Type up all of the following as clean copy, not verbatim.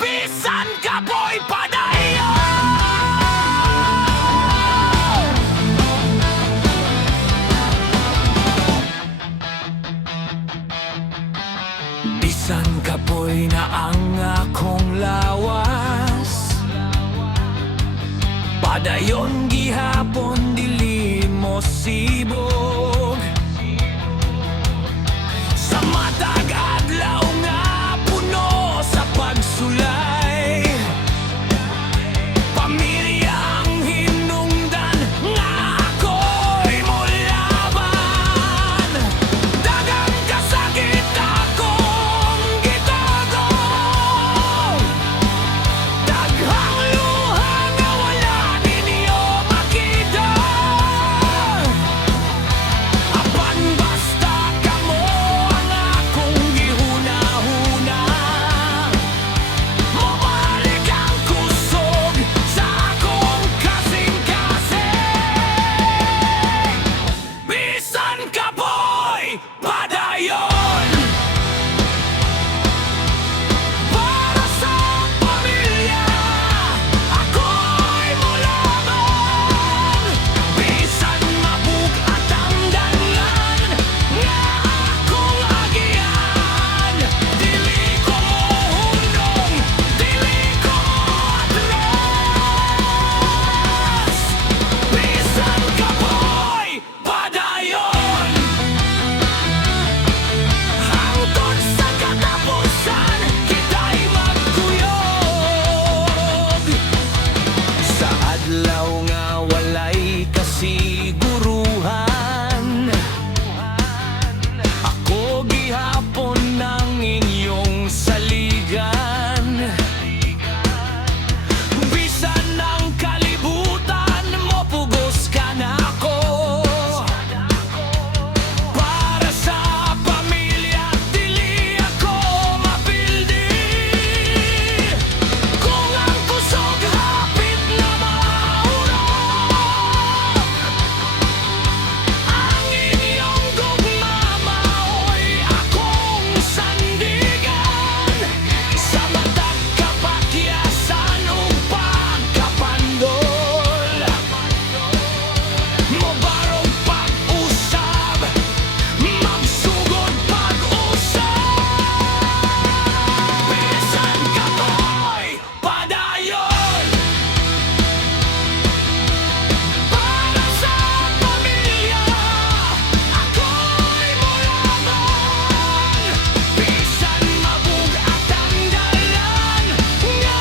Bisan ka boy padayon. Bisan kapoy na ang akong lawas, padayon gihapon dili mo sibog. Sa matag adlaw nga puno sa pagsulay, pamilya ang hinungdan nga ako'y mulaban. Dagang kasakit akong gitago, daghang luha nga wala ninyo makita. Apan basta kamo ang akong gihuna-huna, mabalik ang kusog sa akong kasing-kasing. Bisan ka boy padayon, para sa pamilya ako'y mulaban. Bisan mabugat ang dalan nga akong agian, dili ko mohunong, dili ko atras. Bisan ka boy padayon, hangtod sa katapusan kita'y magkuyog. Sa adlaw nga walay kasiguruhan, ako gihapon ng inyong saligan. Bisan ang kalibutan mo pugos ka na ako, para sa pamilya dili ako mapildi. Kung ang kusog hapit na maurog, ang inyong gugma mao'y akong sandigan. Sa matag kapakyasan o pagkapandol, mabarog pag-usab, magsugod pag-usab. Bisan ka boy padayon, para sa pamilya ako'y mulaban. Bisan mabugat ang dalan nga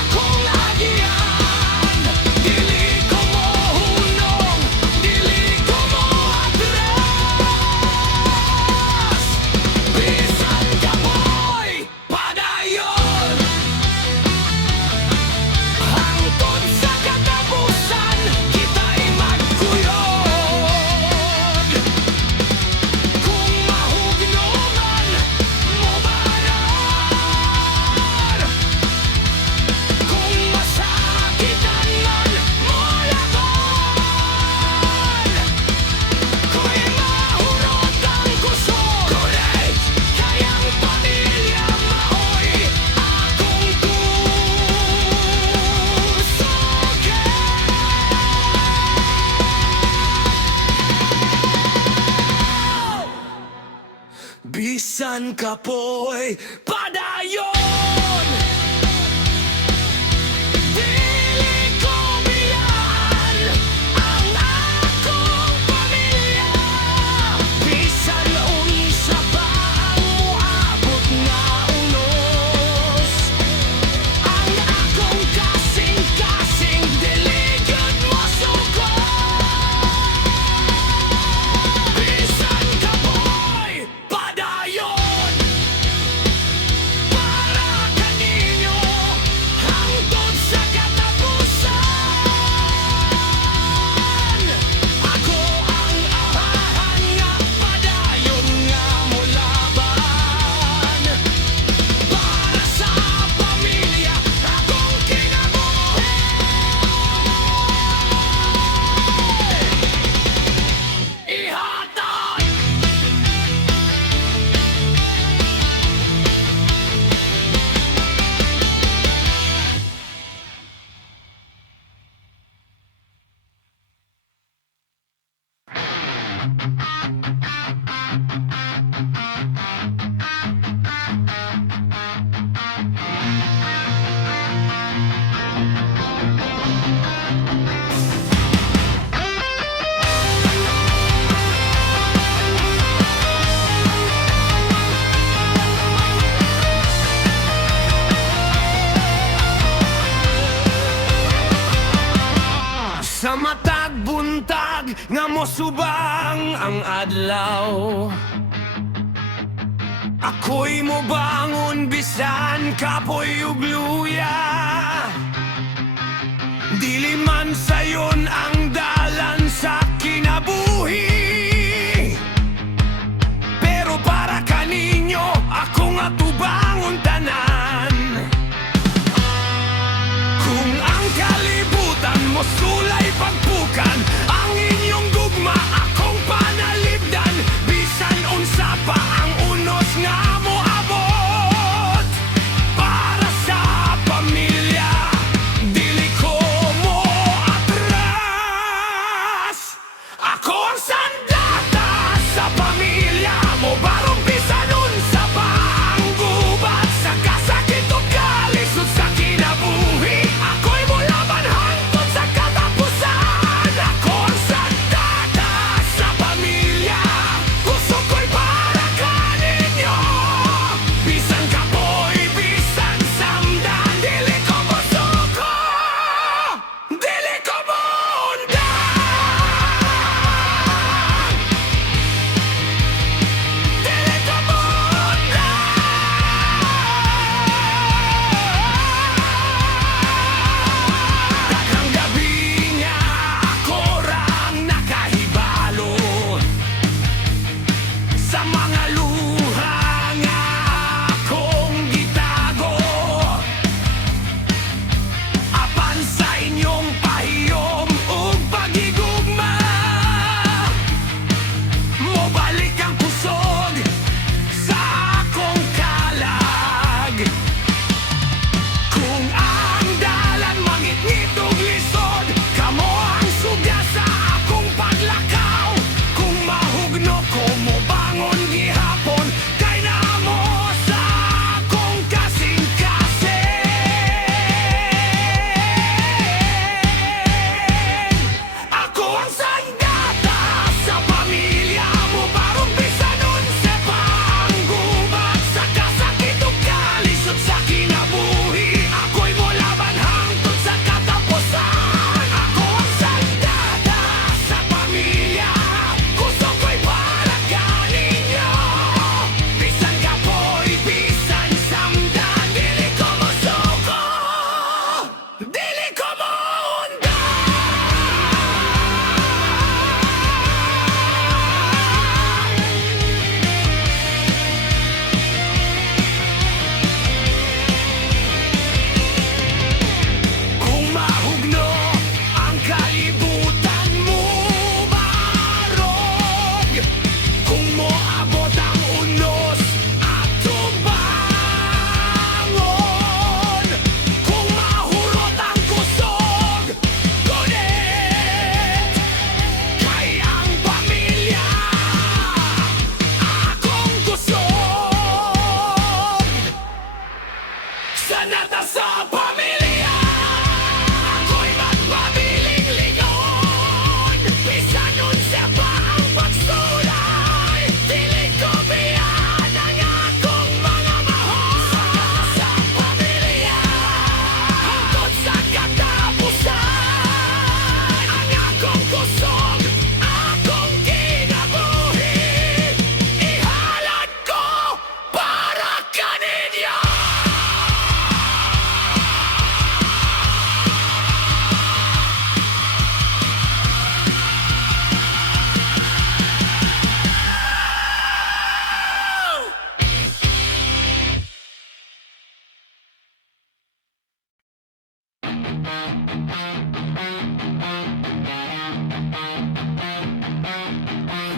akong agian, dili ko mohunong, dili ko moatras. Bisan ka boy padayon, hangtod sa katapusan kita'y magkuyog. Kung mahugnoman mo barar, kung masakitan man mo laban, ko'y mahurot ang kusog. Correct! Kayang pamilya mao'y akong kusogin. Bisan ka po'y padayon, dili ko biyaan ang akong pamilya. Bisan unsa pa ang muabot nga unos, ang akong kasing-kasing dili gyud mosugod. Bisan ka boy padayon, para mo subang ang adlaw. Ako'y mo bangon bisan kapoy ug luya. Dili man sayon ang dalan sa kinabuhi, pero para kaninyo ako nga tubangon tanan. Kung ang kalibutan mo sulay pagpukan, ang inyong gugma akong panalipdan. Bisan unsa pa ang unos nga mo abot, para sa pamilya dili ko mo atras. Ako ang sandata sa pamilya mo, barong bisan unsa pa ang gubat sa kasakit o kalisod sa kinabuhi. Ako'y mulaban hangtod sa katapusan. Ako ang sandata sa pamilya, gusto ko'y para kaninyo. Bisan kapoy, bisan samdan, dili ko mosuko, dili ko muundan, dili ko muundan. Daghang gabi nga ako rang nakahibalo sa mga luha nga akong gitago. Apan sa inyong pahiyom ug pagigugma, mobalik ang kusog sa akong kalag. Kung ang dalan mangitngit ug lisod, kamo ang sugya sa akong paglakaw. Kung mahugno ko mo bangon gihapon, kay namo sa akong kasing-kasing. Ako ang sandata sa pamilya mo, barong bisan unsa pa ang gubat sa kasakit ug kalisod sa kinabuhi. Ako'y molaban hangtod sa katapusan. Ako ang sandata sa pamilya, gusto ko'y para kaninyo. Bisan kapoy, bisan samdan, dili ko mosuko, dili ko muundan. Kung mahugno ang kalibutan mo barog, kung moabot ang unos ato bangon, kung mahurot ang kusog, gunit kay ang pamilya akong kusog. Sanata sa pamilya, ako'y magpabiling lingon. Bisan unsa pa ang pagsulay, dili ko biyan ang akong mga mahal. Sanata sa pamilya, hangtod sa katapusan. Ang akong kusog, akong kinabuhi, ihalad ko para kaninyo.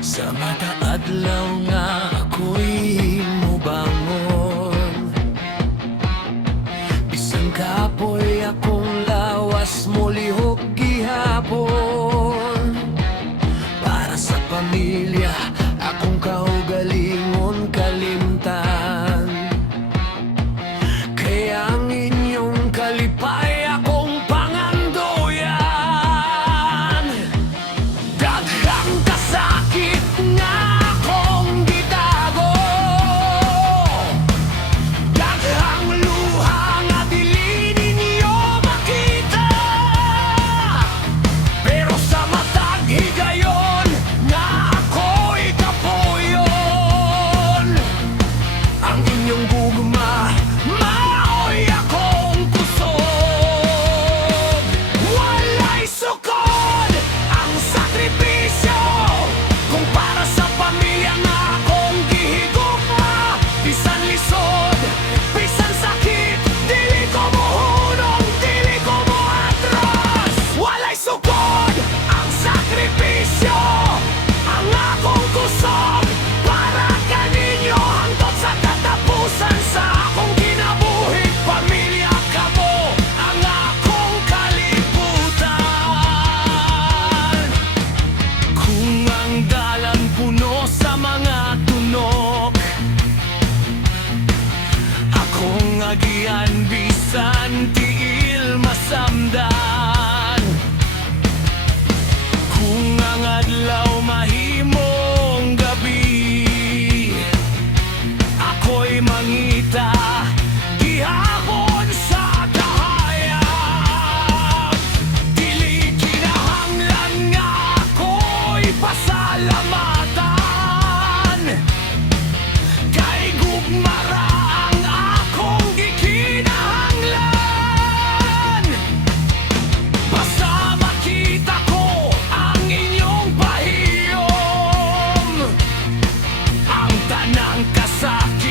Sa mata adlaw nga ako'y mubangon, bisan kapoy akong lawas mo lihok gihapon. Para sa pamilya akong kaugalingon kalimtan, kaya ang inyong kalipay akong pangandoyan. Daghang kasakit nga akong gita mahunok. Akong agian bisan tiil masamdan. Kung ang adlaw mahimong gabi, ako'y mangita gihapon sa kahayag. Dili kinahanglan nga ako'y pasalamatan, kay gugmara ang akong gikinahanglan. Basta makita ko ang inyong pahiyom, ang tanang kasakit